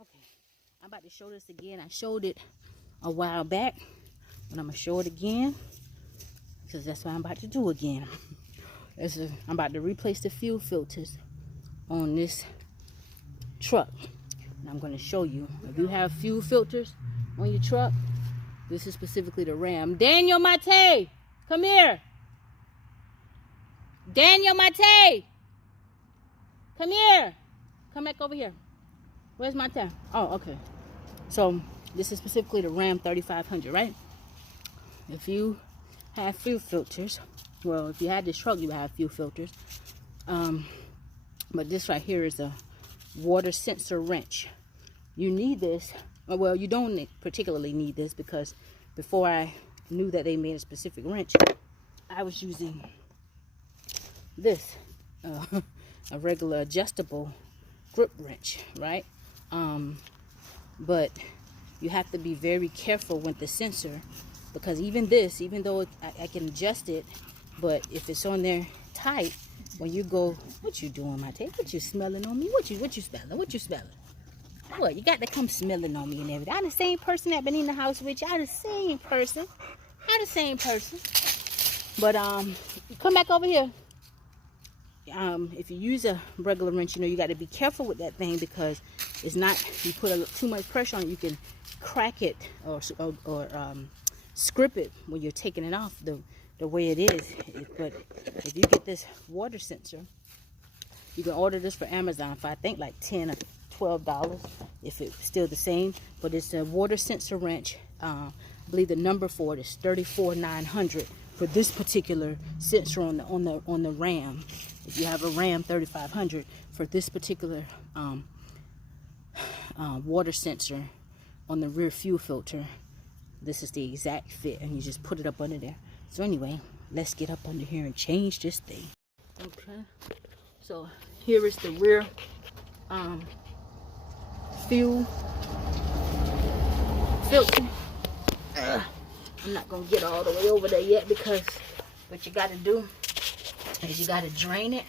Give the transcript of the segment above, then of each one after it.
Okay, I'm about to show this again. I showed it a while back, but I'm gonna show it again because that's what I'm about to do again. I'm about to replace the fuel filters on this truck. And I'm gonna show you, if you have fuel filters on your truck, this is specifically the Ram. Daniel Mate, come here. Daniel Mate, come here. Come back over here. Where's my tab? Oh, okay. So this is specifically the Ram 3500, right? If you have fuel filters, well, if you had this truck, you would have fuel filters. But this right here is a water sensor wrench. You need this. Well, you don't particularly need this because before I knew that they made a specific wrench, I was using this, a regular adjustable grip wrench, right? But you have to be very careful with the sensor, because even though I can adjust it, but if it's on there tight, when you go, what you doing, my tape? What you smelling on me? What you smelling? What you smelling? What, you got to come smelling on me and everything. I'm the same person that been in the house with you. I'm the same person. But come back over here. If you use a regular wrench, you got to be careful with that thing, because it's not, you put too much pressure on it, you can crack it or script it when you're taking it off the way it is. But if you get this water sensor, you can order this for Amazon for I think like $10 or $12 if it's still the same. But it's a water sensor wrench. I believe the number for it is 34900 for this particular sensor on the Ram. If you have a Ram 3500, for this particular water sensor on the rear fuel filter, this is the exact fit, and you just put it up under there. So anyway, let's get up under here and change this thing. Okay, so here is the rear fuel filter. I'm not gonna get all the way over there yet, because what you got to do is you got to drain it.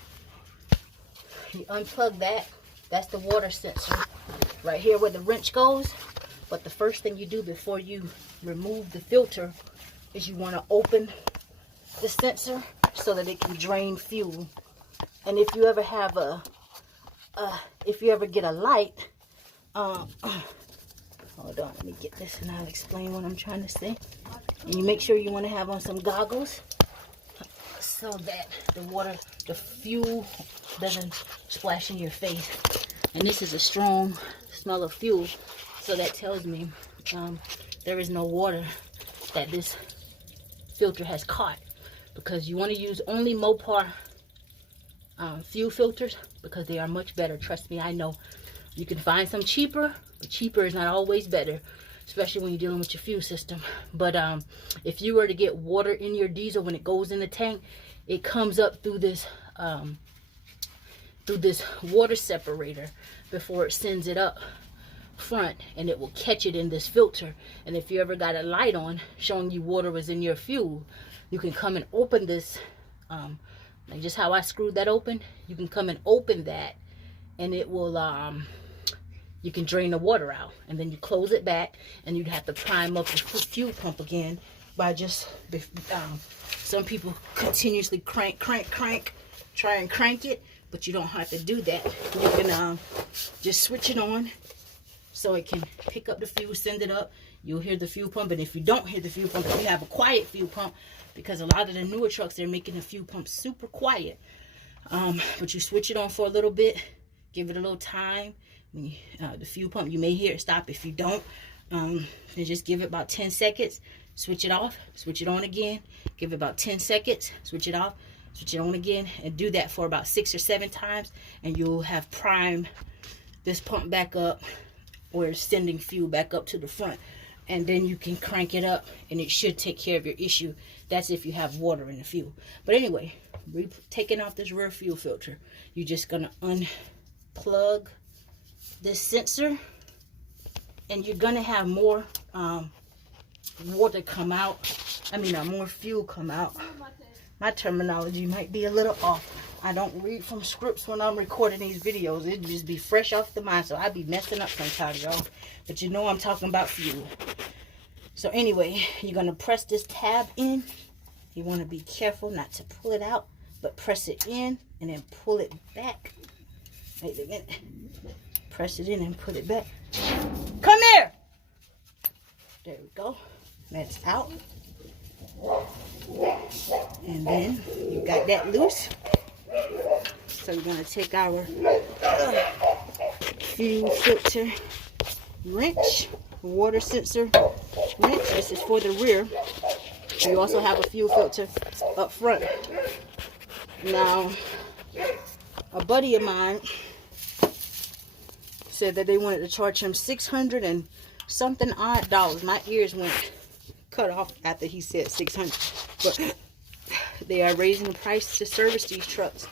You unplug that. That's the water sensor right here where the wrench goes. But the first thing you do before you remove the filter is you want to open the sensor so that it can drain fuel. And if you ever have if you ever get a light, hold on, let me get this and I'll explain what I'm trying to say. And you make sure you want to have on some goggles so that the fuel doesn't splash in your face. And this is a strong smell of fuel, so that tells me there is no water that this filter has caught, because you want to use only Mopar fuel filters, because they are much better. Trust me, I know. You can find some cheaper, but cheaper is not always better, especially when you're dealing with your fuel system. But if you were to get water in your diesel when it goes in the tank, it comes up through this water separator before it sends it up front, and it will catch it in this filter. And if you ever got a light on showing you water was in your fuel, you can come and open this, like just how I screwed that open. You can come and open that, and it will you can drain the water out, and then you close it back, and you'd have to prime up the fuel pump again by just some people continuously crank, try and crank it, but you don't have to do that. You can just switch it on so it can pick up the fuel, send it up. You'll hear the fuel pump. And if you don't hear the fuel pump, if you have a quiet fuel pump, because a lot of the newer trucks, they're making the fuel pump super quiet, but you switch it on for a little bit, give it a little time. When the fuel pump, you may hear it stop. If you don't, then just give it about 10 seconds, switch it off, switch it on again, give it about 10 seconds, switch it off, switch it on again, and do that for about 6 or 7 times, and you'll have primed this pump back up, or it's sending fuel back up to the front. And then you can crank it up, and it should take care of your issue. That's if you have water in the fuel. But anyway, taking off this rear fuel filter, you're just gonna unplug this sensor, and you're gonna have more water come out. I mean, more fuel come out. My terminology might be a little off, I don't read from scripts when I'm recording these videos. It just be fresh off the mind, so I be messing up sometimes, y'all. But you know I'm talking about fuel. So anyway, you're going to press this tab in. You want to be careful not to pull it out, but press it in and then pull it back. Wait a minute. Press it in and put it back. Come here! There we go. That's out. And then you got that loose. So we're going to take our fuel filter wrench, water sensor wrench. This is for the rear. You also have a fuel filter up front. Now, a buddy of mine said that they wanted to charge him $600 and something odd dollars. My ears went cut off after he said $600. But they are raising the price to service these trucks.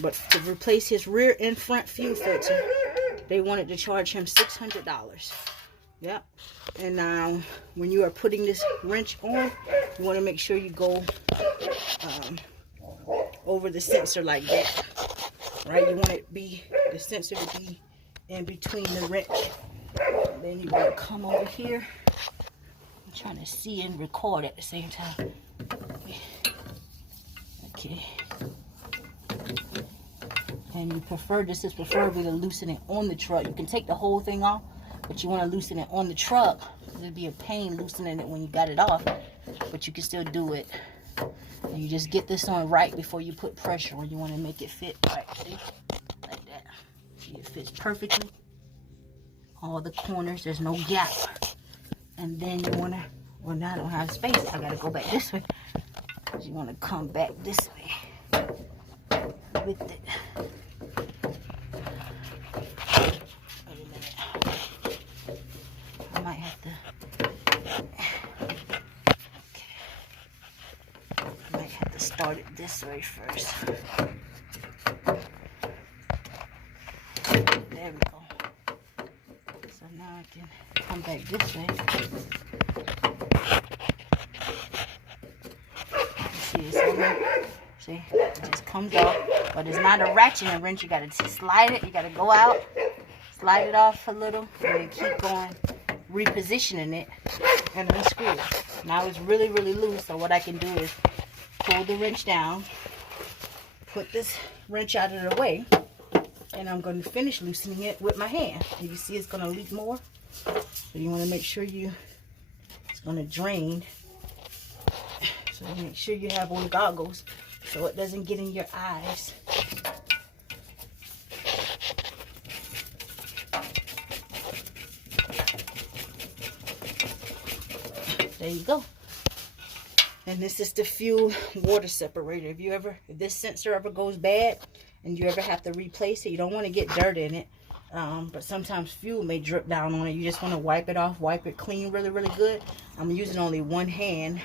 But to replace his rear and front fuel filter, they wanted to charge him $600. Yep. And now, when you are putting this wrench on, you want to make sure you go over the sensor like that. Right? You want the sensor to be in between the wrench. And then you're going to come over here. I'm trying to see and record at the same time. Okay. And you prefer, this is preferably to loosen it on the truck. You can take the whole thing off, but you want to loosen it on the truck. It'd be a pain loosening it when you got it off, but you can still do it. And you just get this on right before you put pressure on. You want to make it fit right, see? Like that. See, it fits perfectly. All the corners, there's no gap. And then you want to, well, now I don't have space. I got to go back this way. You want to come back this way with it. Wait a minute. I might have to. Okay. I might have to start it this way first. There we go. So now I can come back this way. See, it's see, it just comes off, but it's not a ratcheting wrench. You gotta slide it. You gotta go out, slide it off a little, and then keep going, repositioning it, and unscrew it. Now it's really, really loose. So what I can do is pull the wrench down, put this wrench out of the way, and I'm going to finish loosening it with my hand. You see, it's going to leak more. So you want to make sure it's going to drain. So make sure you have on goggles so it doesn't get in your eyes. There you go. And this is the fuel water separator. If this sensor ever goes bad and you ever have to replace it, you don't want to get dirt in it. But sometimes fuel may drip down on it. You just want to wipe it off, wipe it clean really, really good. I'm using only one hand.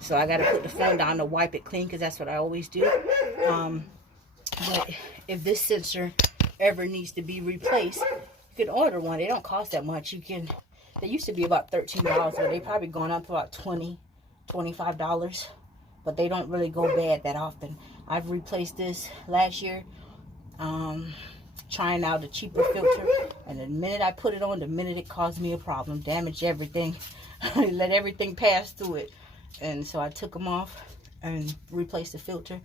So I got to put the phone down to wipe it clean because that's what I always do. But if this sensor ever needs to be replaced, you can order one. They don't cost that much. They used to be about $13, but they probably gone up to about $20, $25. But they don't really go bad that often. I've replaced this last year, trying out a cheaper filter. And the minute I put it on, the minute it caused me a problem, damaged everything, let everything pass through it. And so I took them off and replaced the filter.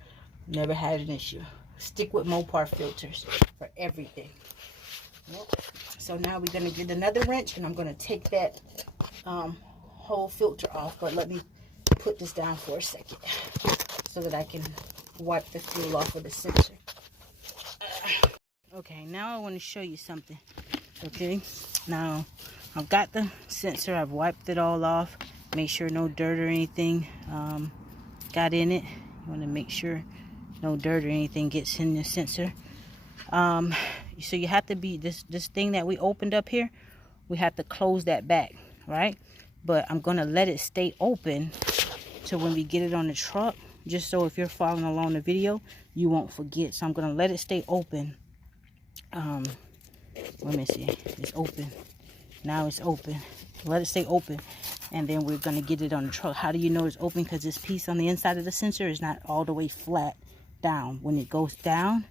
Never had an issue. Stick with Mopar filters for everything. Yep. So now we're going to get another wrench, and I'm going to take that whole filter off. But let me put this down for a second so that I can wipe the fuel off of the sensor. Okay, now I want to show you something. Okay, now I've got the sensor. I've wiped it all off. Make sure no dirt or anything got in it. You want to make sure no dirt or anything gets in the sensor. So you have to be, this thing that we opened up here, we have to close that back, right? But I'm going to let it stay open so when we get it on the truck, just so if you're following along the video, you won't forget. So I'm going to let it stay open. Let me see. It's open. Now it's open. Let it stay open. And then we're going to get it on the truck. How do you know it's open? Because this piece on the inside of the sensor is not all the way flat. down. When it goes down,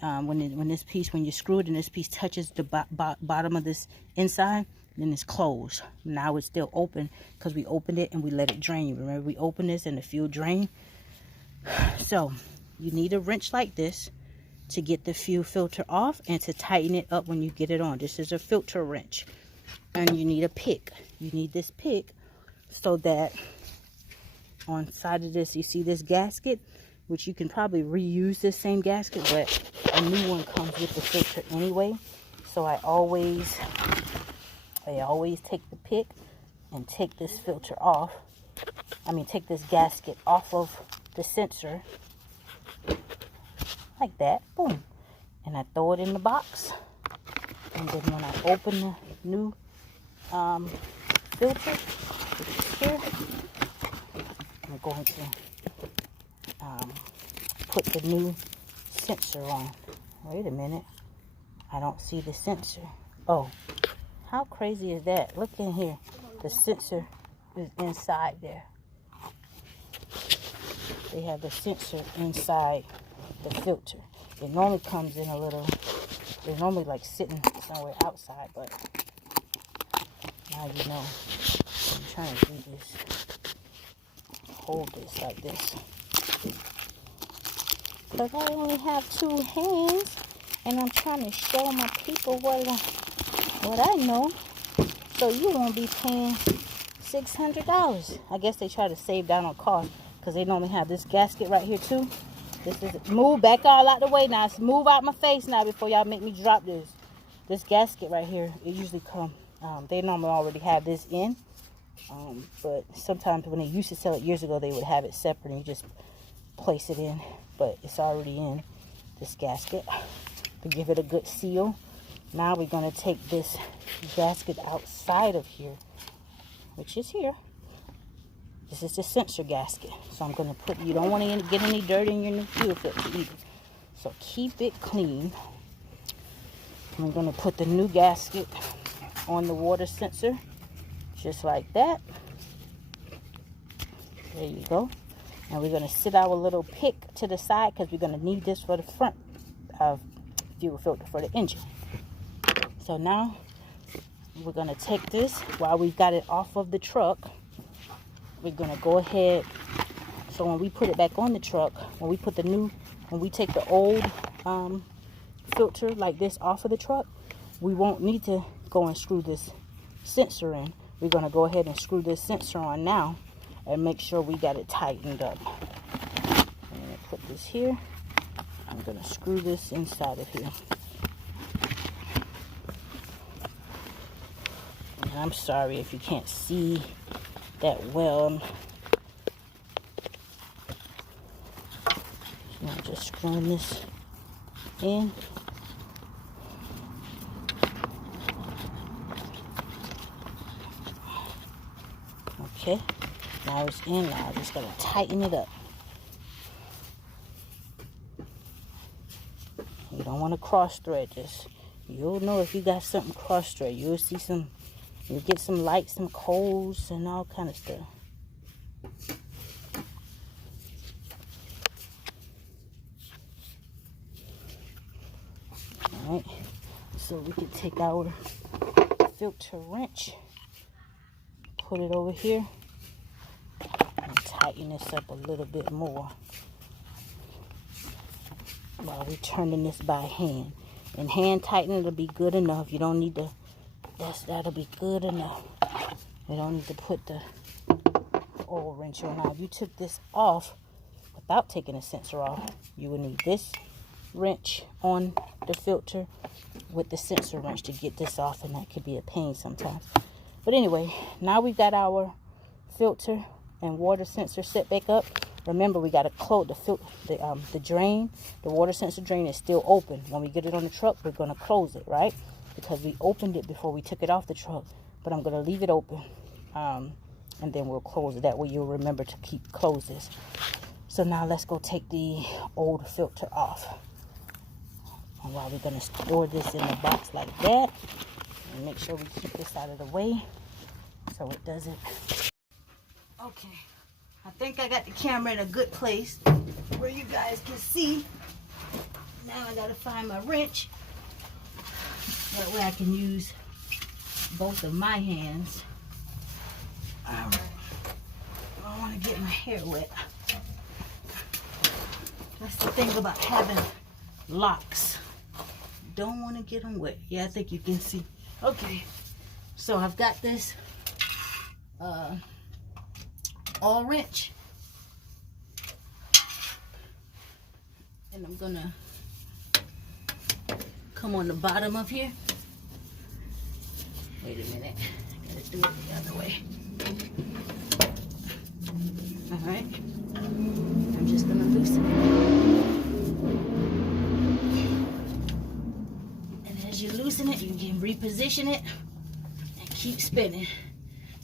when you screw it and this piece touches the bottom of this inside, then it's closed. Now it's still open because we opened it and we let it drain. Remember, we opened this and the fuel drained. So you need a wrench like this to get the fuel filter off and to tighten it up when you get it on. This is a filter wrench. And you need a pick. You need this pick so that on the side of this, you see this gasket, which you can probably reuse this same gasket, but a new one comes with the filter anyway. So I always take the pick and take this filter off. Take this gasket off of the sensor like that. Boom. And I throw it in the box. And then when I open the new filter, which is here, I'm going to put the new sensor on. Wait a minute. I don't see the sensor. Oh, how crazy is that? Look in here. The sensor is inside there. They have the sensor inside the filter. It normally comes in a little, they're normally like sitting somewhere outside, but now you know. I'm trying to do this. Hold this like this. Because I only have 2 hands and I'm trying to show my people what I know. So you won't be paying $600. I guess they try to save down on cost because they normally have this gasket right here too. This is, move back all out the way now. Move out my face now before y'all make me drop this. This gasket right here, it usually come, they normally already have this in. But sometimes when they used to sell it years ago, they would have it separate and you just place it in. But it's already in this gasket to give it a good seal. Now we're going to take this gasket outside of here, which is here. This is the sensor gasket. So I'm going to put, you don't want to get any dirt in your new fuel filter either. So keep it clean. I'm going to put the new gasket on the water sensor, just like that. There you go. And we're going to sit our little pick to the side because we're going to need this for the front fuel filter for the engine. So now we're going to take this while we've got it off of the truck. We're going to go ahead. So when we put it back on the truck, when we take the old filter like this off of the truck, we won't need to go and screw this sensor in. We're going to go ahead and screw this sensor on now and make sure we got it tightened up. I'm going to put this here. I'm going to screw this inside of here. And I'm sorry if you can't see that well. So I'm just screwing this in. Okay, now it's in. Now I just gotta tighten it up. You don't want to cross thread this. You'll know if you got something cross thread. You'll see some. You'll get some lights, some coals, and all kind of stuff. All right. So we can take our filter wrench, put it over here, and tighten this up a little bit more while we're turning this by hand. And hand tightening will be good enough. You don't need to, that'll be good enough. You don't need to put the oil wrench on. Now, if you took this off without taking the sensor off, you would need this wrench on the filter with the sensor wrench to get this off, and that could be a pain sometimes. But anyway, now we've got our filter and water sensor set back up. Remember, we got to close the drain. The water sensor drain is still open. When we get it on the truck, we're going to close it, right? Because we opened it before we took it off the truck. But I'm going to leave it open, and then we'll close it. That way you'll remember to close this. So now let's go take the old filter off. And while we're going to store this in the box like that, and make sure we keep this out of the way so it doesn't. Okay, I think I got the camera in a good place where you guys can see. Now I gotta find my wrench. That way I can use both of my hands. Alright. I don't want to get my hair wet. That's the thing about having locks. Don't want to get them wet. Yeah, I think you can see. Okay. So I've got this all wrench. And I'm gonna come on the bottom of here. Wait a minute. I gotta do it the other way. Alright. I'm just gonna loosen it. And as you loosen it, you can reposition it and keep spinning.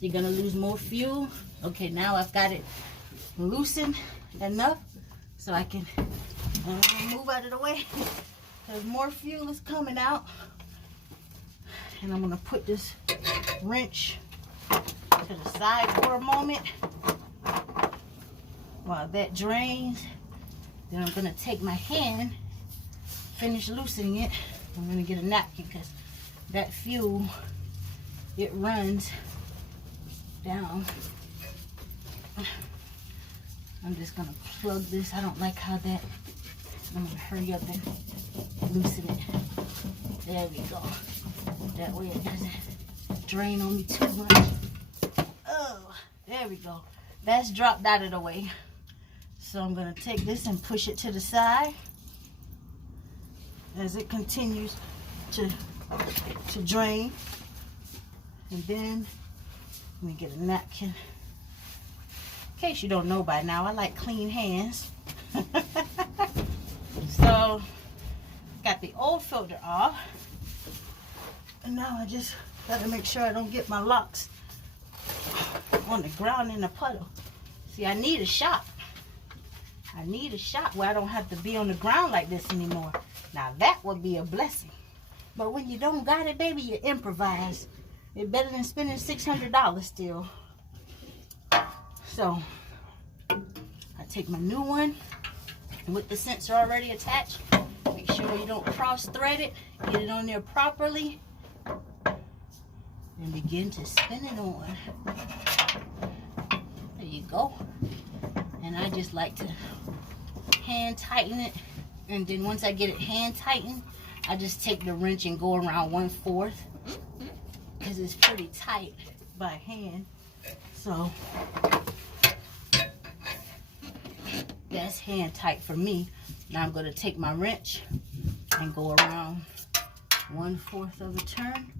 You're gonna lose more fuel. Okay, now I've got it loosened enough so I can move out of the way. There's more fuel is coming out. And I'm gonna put this wrench to the side for a moment while that drains. Then I'm gonna take my hand, finish loosening it. I'm gonna get a napkin because that fuel, it runs down. I'm just gonna plug this. I don't like how that, I'm gonna hurry up and loosen it. There we go. That way it doesn't drain on me too much. Oh, there we go. That's dropped out of the way. So I'm gonna take this and push it to the side as it continues to drain. And then let me get a napkin. In case you don't know by now, I like clean hands. So got the old filter off. And now I just gotta make sure I don't get my locks on the ground in the puddle. See, I need a shop. I need a shop where I don't have to be on the ground like this anymore. Now that would be a blessing. But when you don't got it, baby, you improvise. It's better than spending $600 still. So I take my new one with the sensor already attached. Make sure you don't cross thread it. Get it on there properly. And begin to spin it on. There you go. And I just like to hand tighten it. And then once I get it hand tightened, I just take the wrench and go around 1/4. Because it's pretty tight by hand. So that's hand tight for me. Now I'm going to take my wrench and go around 1/4 of a turn.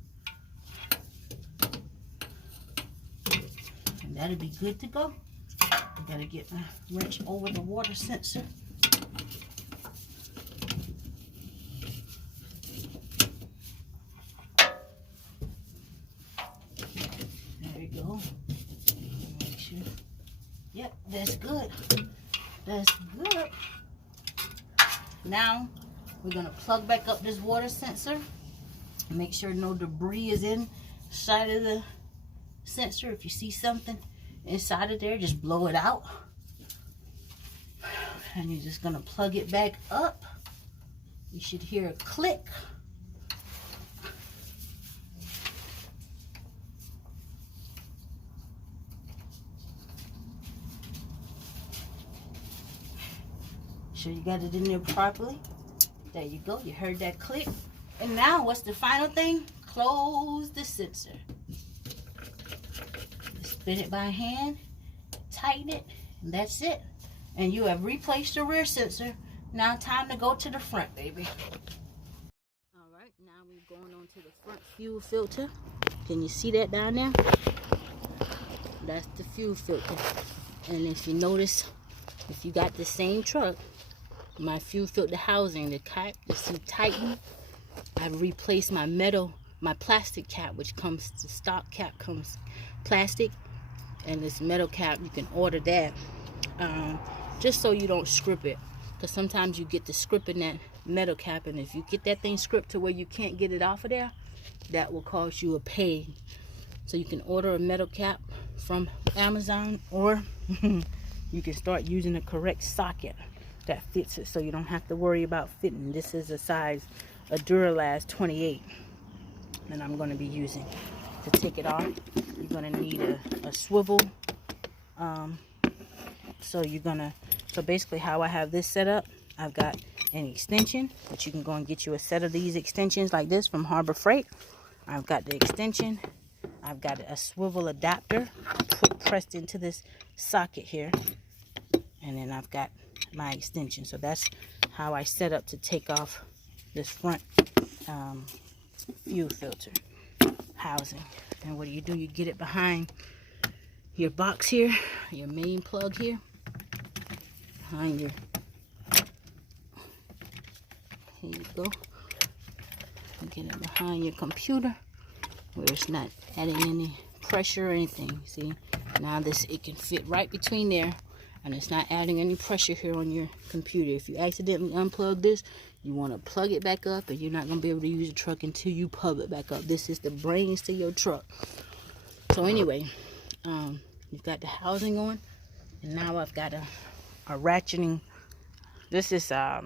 And that'll be good to go. I gotta get my wrench over the water sensor. There we go. Make sure. Yep, that's good. That's good. Now we're gonna plug back up this water sensor. Make sure no debris is inside of the sensor. If you see something inside of there, just blow it out. And you're just gonna plug it back up. You should hear a click. Sure you got it in there properly. There you go. You heard that click. And now what's the final thing? Close the sensor. Spin it by hand, tighten it, and that's it. And you have replaced the rear sensor. Now time to go to the front, baby. All right, now we're going on to the front fuel filter. Can you see that down there? That's the fuel filter. And if you notice, if you got the same truck, my fuel filter housing, the cap is tightened. I've replaced my plastic cap, which comes, the stock cap comes plastic. And this metal cap, you can order that just so you don't script it, because sometimes you get the script in that metal cap, and if you get that thing script to where you can't get it off of there, that will cause you a pay. So you can order a metal cap from Amazon, or you can start using the correct socket that fits it, so you don't have to worry about fitting. This is a size, a Duralast 28, and I'm going to be using. To take it off, you're going to need a swivel. So basically how I have this set up, I've got an extension, which you can go and get you a set of these extensions like this from Harbor Freight. I've got the extension. I've got a swivel adapter pressed into this socket here. And then I've got my extension. So that's how I set up to take off this front fuel filter housing. And what do? You get it behind your box here, your main plug here, behind your, here you go. You get it behind your computer where it's not adding any pressure or anything. See, now it can fit right between there, and it's not adding any pressure here on your computer. If you accidentally unplug this, you want to plug it back up, and you're not going to be able to use the truck until you plug it back up. This is the brains to your truck. So anyway, you've got the housing on, and now I've got a ratcheting. This is a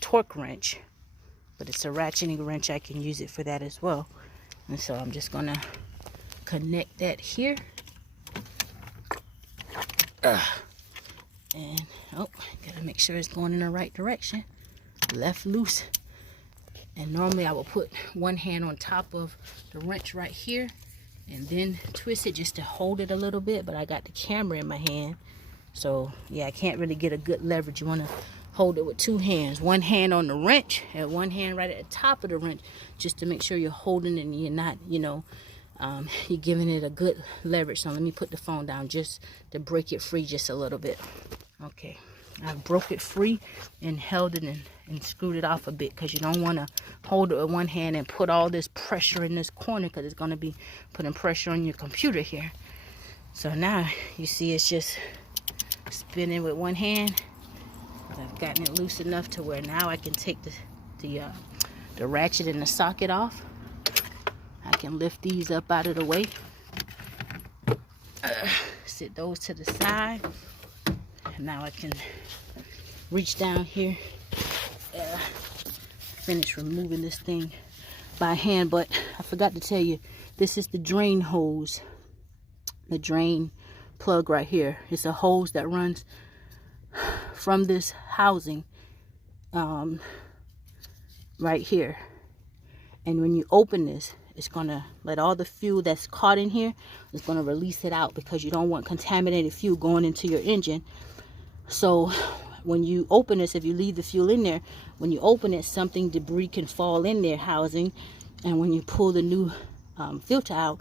torque wrench, but it's a ratcheting wrench. I can use it for that as well. And so I'm just gonna connect that here. And gotta make sure it's going in the right direction. Left loose. And normally I will put one hand on top of the wrench right here and then twist it just to hold it a little bit, but I got the camera in my hand, so yeah, I can't really get a good leverage. You want to hold it with two hands, one hand on the wrench and one hand right at the top of the wrench, just to make sure you're holding it and you're not, you're giving it a good leverage. So let me put the phone down just to break it free just a little bit. Okay, I broke it free and held it and screwed it off a bit, because you don't want to hold it with one hand and put all this pressure in this corner, because it's going to be putting pressure on your computer here. So now you see it's just spinning with one hand. I've gotten it loose enough to where now I can take the ratchet and the socket off. I can lift these up out of the way. Sit those to the side. And now I can reach down here. Finish removing this thing by hand, but I forgot to tell you, this is the drain hose, the drain plug right here. It's a hose that runs from this housing right here, and when you open this, it's gonna let all the fuel that's caught in here, it's gonna release it out, because you don't want contaminated fuel going into your engine. So when you open this, if you leave the fuel in there, when you open it, debris can fall in there housing, and when you pull the new filter out,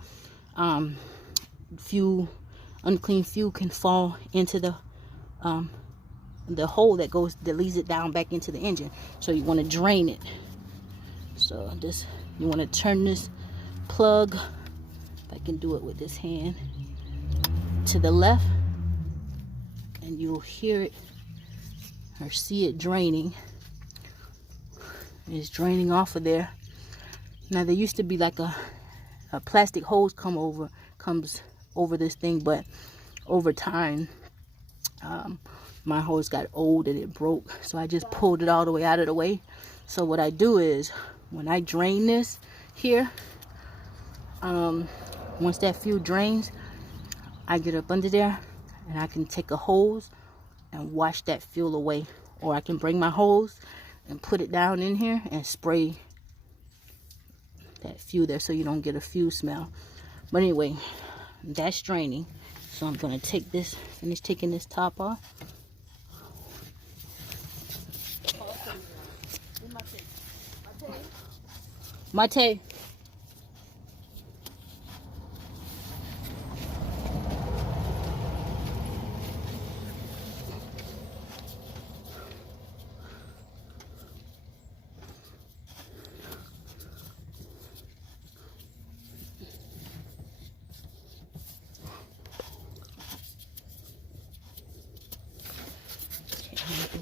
unclean fuel can fall into the hole that leads it down back into the engine. So you want to drain it. So you want to turn this plug, if I can do it with this hand, to the left, and you'll hear it or see it draining. It's draining off of there. Now there used to be like a plastic hose comes over this thing, but over time my hose got old and it broke, so I just pulled it all the way out of the way. So what I do is, when I drain this here, once that fuel drains, I get up under there and I can take a hose and wash that fuel away, or I can bring my hose and put it down in here and spray that fuel there, so you don't get a fuel smell. But anyway, that's draining, so I'm gonna finish taking this top off. Mate.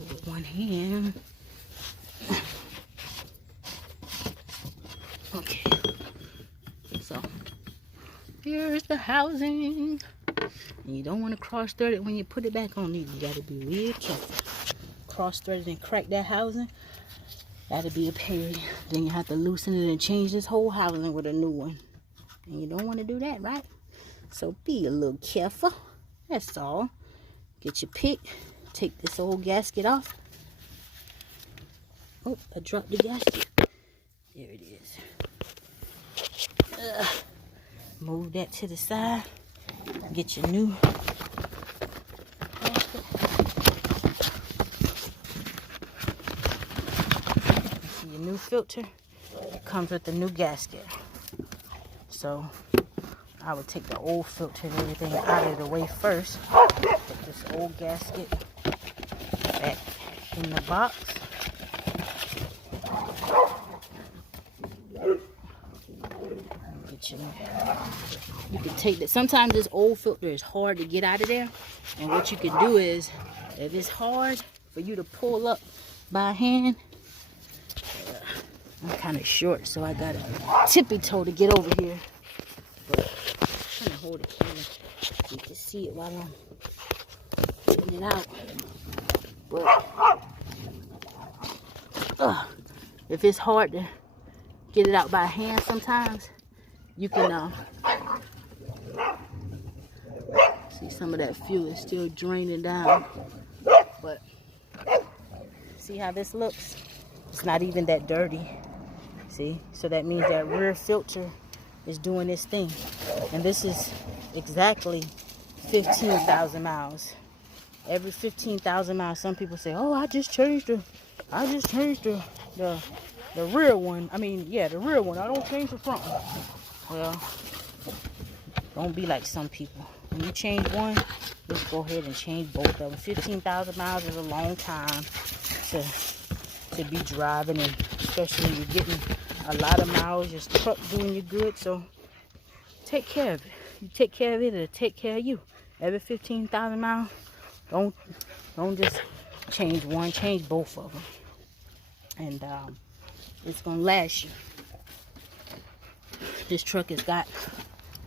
With one hand. Okay, so here's the housing. And you don't want to cross thread it when you put it back on either. You got to be real careful. Cross thread it and crack that housing. That'll be a pain. Then you have to loosen it and change this whole housing with a new one. And you don't want to do that, right? So be a little careful. That's all. Get your pick. Take this old gasket off. Oh, I dropped the gasket. There it is. Move that to the side. Get your new gasket. See your new filter. It comes with the new gasket. So I would take the old filter and everything out of the way first. Put this old gasket back in the box. You can take that. Sometimes this old filter is hard to get out of there. And what you can do is, if it's hard for you to pull up by hand, I'm kind of short, so I got to tippy toe to get over here. But I'm trying to hold the camera so you can see it while I'm putting it out. But if it's hard to get it out by hand sometimes, you can see some of that fuel is still draining down. But see how this looks? It's not even that dirty. See? So that means that rear filter is doing its thing. And this is exactly 15,000 miles. Every 15,000 miles, some people say, oh, I just changed the rear one. I mean, yeah, the rear one. I don't change the front one. Well, don't be like some people. When you change one, just go ahead and change both of them. 15,000 miles is a long time to be driving, and especially when you're getting a lot of miles, your truck doing you good. So take care of it. You take care of it, it'll take care of you. Every 15,000 miles, don't just change one, change both of them. And it's gonna last you. This truck has got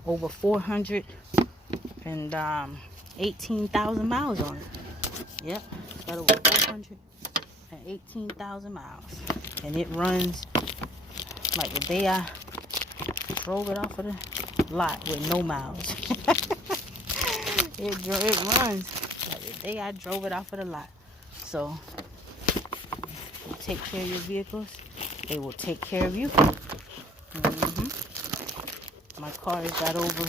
over 418,000 miles on it. Yep, got over 418,000 miles. And it runs like the day I drove it off of the lot with no miles. It runs like the day I drove it off of the lot. So you take care of your vehicles, they will take care of you. My car has got over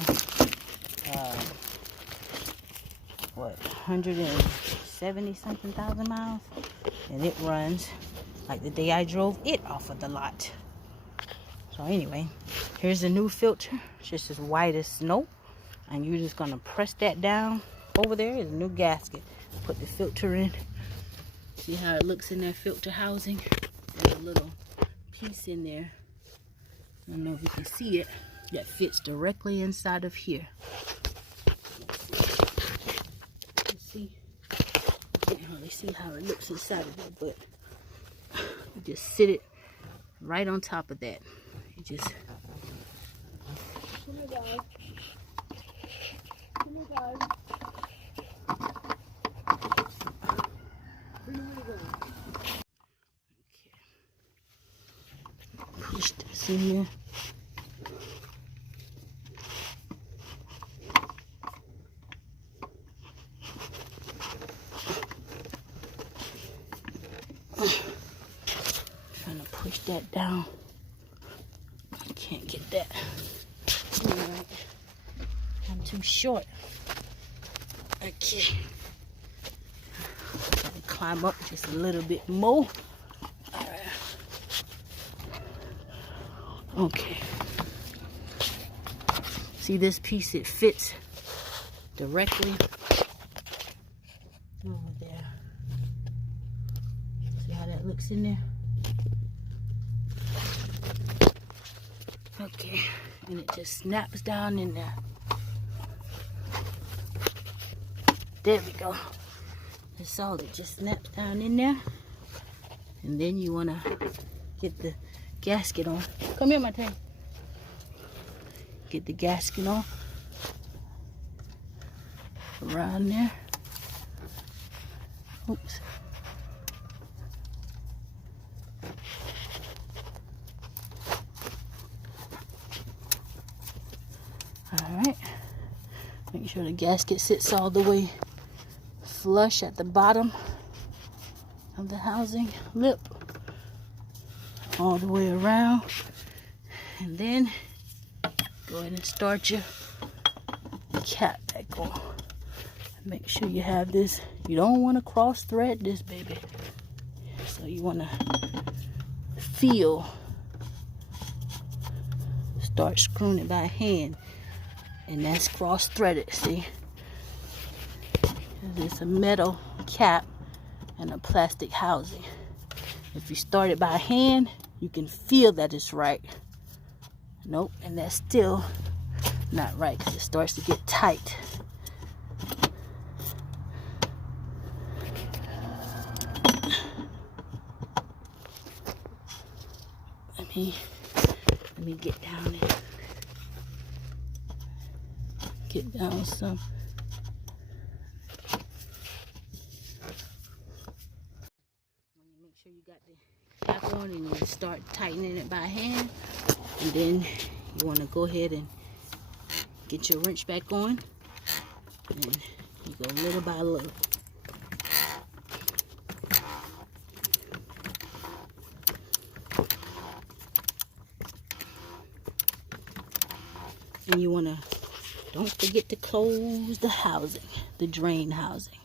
170 something thousand miles, and it runs like the day I drove it off of the lot. So anyway, here's the new filter. It's just as white as snow, and you're just gonna press that down. Over there is a new gasket. Put the filter in. See how it looks in that filter housing? There's a little piece in there. I don't know if you can see it. That fits directly inside of here. Let's see. You can't hardly see how it looks inside of it, but you just sit it right on top of that. You just. Push this in there. Trying to push that down. I can't get that. Alright. I'm too short. Okay. Gotta climb up just a little bit more. Alright. Okay. See this piece? It fits directly over there. See how that looks in there? Okay, and it just snaps down in there. There we go. That's all. It just snaps down in there. And then you want to get the gasket on. Come here, my thing. Get the gasket on. around there. Oops. Alright. Make sure the gasket sits all the way flush at the bottom of the housing lip. All the way around. And then go ahead and start your cap back on. Make sure you have this. You don't want to cross thread this baby. So you want to feel. Start screwing it by hand. And that's cross threaded, see? It's a metal cap and a plastic housing. If you start it by hand, you can feel that it's right. Nope, and that's still not right because it starts to get tight. Let me get down there. Get down some. Make sure you got the cap on and you start tightening it by hand. And then you want to go ahead and get your wrench back on. And you go little by little. And you want to, don't forget to close the housing, the drain housing.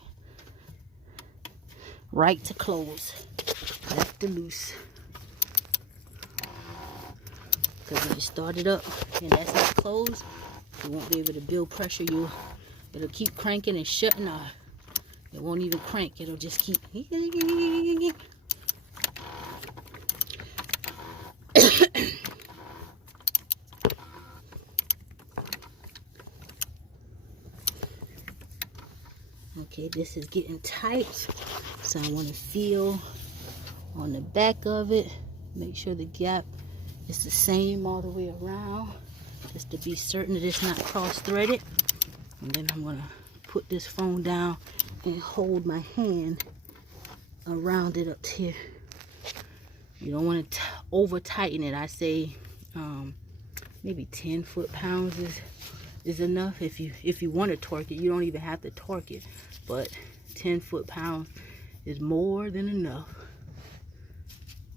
Right to close, left to loose. Because if you start it up and that's not closed, you won't be able to build pressure. It'll keep cranking and shutting off. It won't even crank, it'll just keep. Okay, this is getting tight, so I want to feel on the back of it. Make sure the gap is the same all the way around, just to be certain that it's not cross-threaded. And then I'm going to put this phone down and hold my hand around it up here. You don't want to over-tighten it. I say maybe 10 foot-pounds is enough. If you want to torque it, you don't even have to torque it. But 10 foot-pounds is more than enough.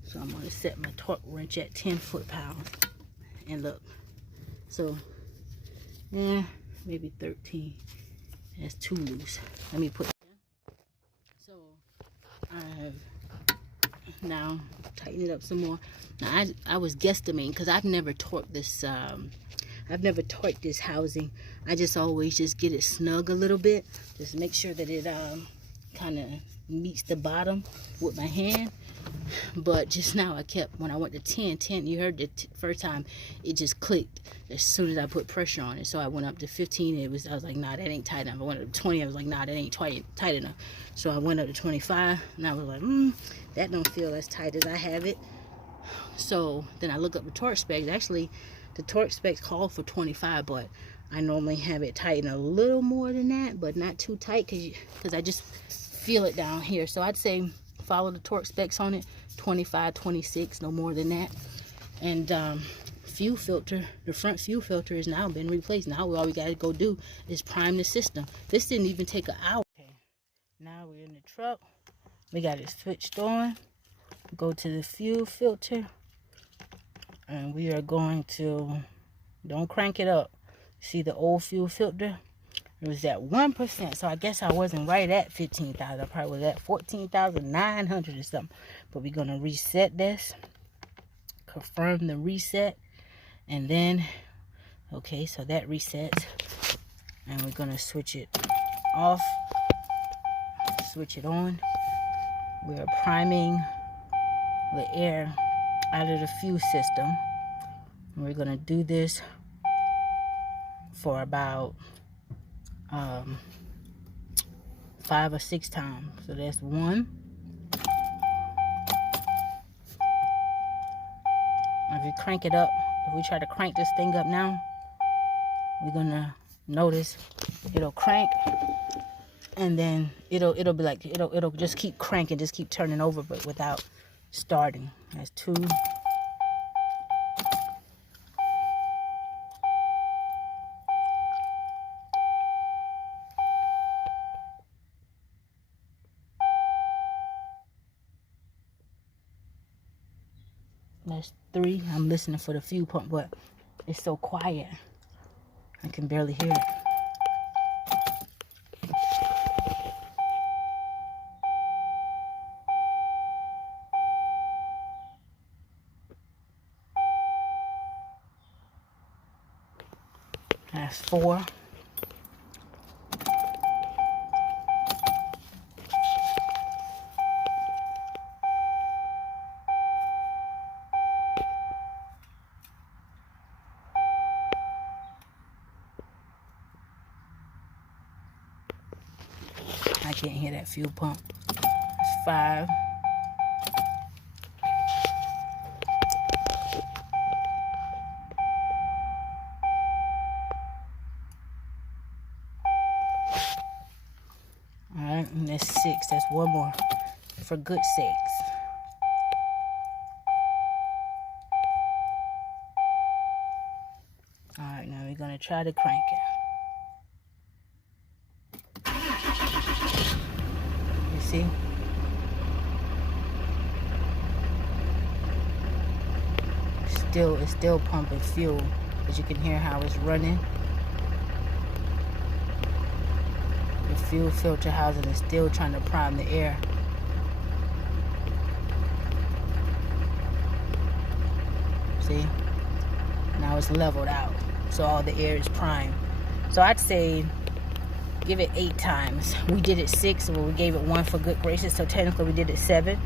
So I'm going to set my torque wrench at 10 foot-pounds. And look. So, maybe 13. That's too loose. Let me put it down. So, I have now tighten it up some more. Now, I was guesstimating because I've never torqued this. I've never torqued this housing. I just always just get it snug a little bit. Just make sure that it kind of meets the bottom with my hand. But just now when I went to 10, you heard the first time, it just clicked as soon as I put pressure on it. So I went up to 15. I was like, nah, that ain't tight enough. I went up to 20. I was like, nah, that ain't tight enough. So I went up to 25, and I was like, that don't feel as tight as I have it. So then I look up the torque specs. Actually, the torque specs call for 25, but I normally have it tighten a little more than that, but not too tight because I just feel it down here. So I'd say follow the torque specs on it, 25, 26, no more than that. And fuel filter, the front fuel filter has now been replaced. Now all we got to go do is prime the system. This didn't even take an hour. Okay. Now we're in the truck. We got it switched on. Go to the fuel filter. And we are going to, don't crank it up. See the old fuel filter? It was at 1%. So I guess I wasn't right at 15,000. I probably was at 14,900 or something. But we're going to reset this. Confirm the reset. And then, okay, so that resets. And we're going to switch it off. Switch it on. We are priming the air out of the fuel system. And we're going to do this for about 5 or 6 times. So that's 1. If you crank it up, if we try to crank this thing up now, we're going to notice it'll crank and then it'll be like it'll just keep cranking, just keep turning over, but without starting. That's 2. That's 3. I'm listening for the fuel pump, but it's so quiet I can barely hear it. That's 4. I can't hear that fuel pump. It's 5. Alright, and that's 6. That's 1 more. For good sakes. Alright, now we're gonna try to crank it. You see? It's still pumping fuel, as you can hear how it's running. The fuel filter housing is still trying to prime the air. See? Now it's leveled out, so all the air is primed. So I'd say give it 8 times. We did it 6, but we gave it 1 for good graces, so technically we did it 7.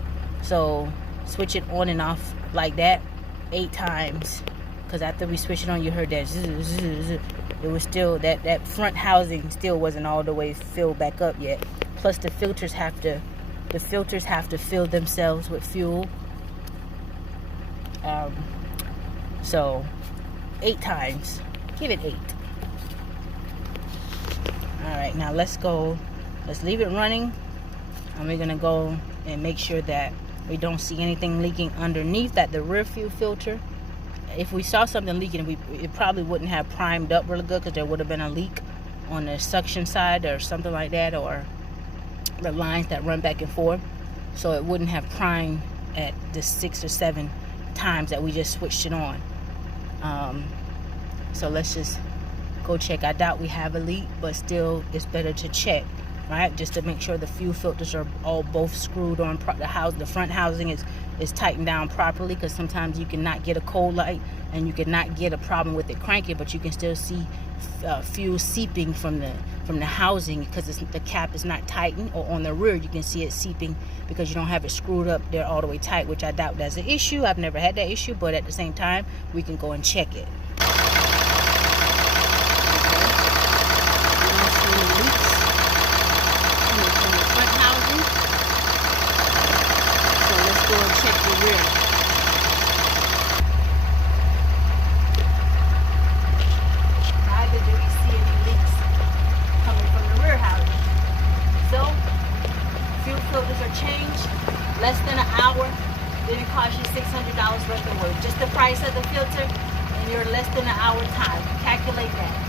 So switch it on and off like that 8 times, because after we switched it on, you heard that zzz, zzz, zzz. It was still that front housing still wasn't all the way filled back up yet. Plus the filters have to fill themselves with fuel. So 8 times. Give it 8. Alright, now let's leave it running, and we're gonna go and make sure that we don't see anything leaking underneath the rear fuel filter. If we saw something leaking, it probably wouldn't have primed up really good, because there would have been a leak on the suction side or something like that, or the lines that run back and forth. So it wouldn't have primed at the 6 or 7 times that we just switched it on. So let's just go check. I doubt we have a leak, but still it's better to check, right? Just to make sure the fuel filters are all both screwed on. The front housing is tightened down properly, because sometimes you cannot get a cold light and you cannot get a problem with it cranking, but you can still see fuel seeping from the housing, because the cap is not tightened. Or on the rear you can see it seeping because you don't have it screwed up there all the way tight, which I doubt that's an issue. I've never had that issue, but at the same time we can go and check it. Check the rear. Neither do we see any leaks coming from the rear housing. So, fuel filters are changed, less than an hour. Then it costs you $600 worth of work. Just the price of the filter, and you're less than an hour time. Calculate that.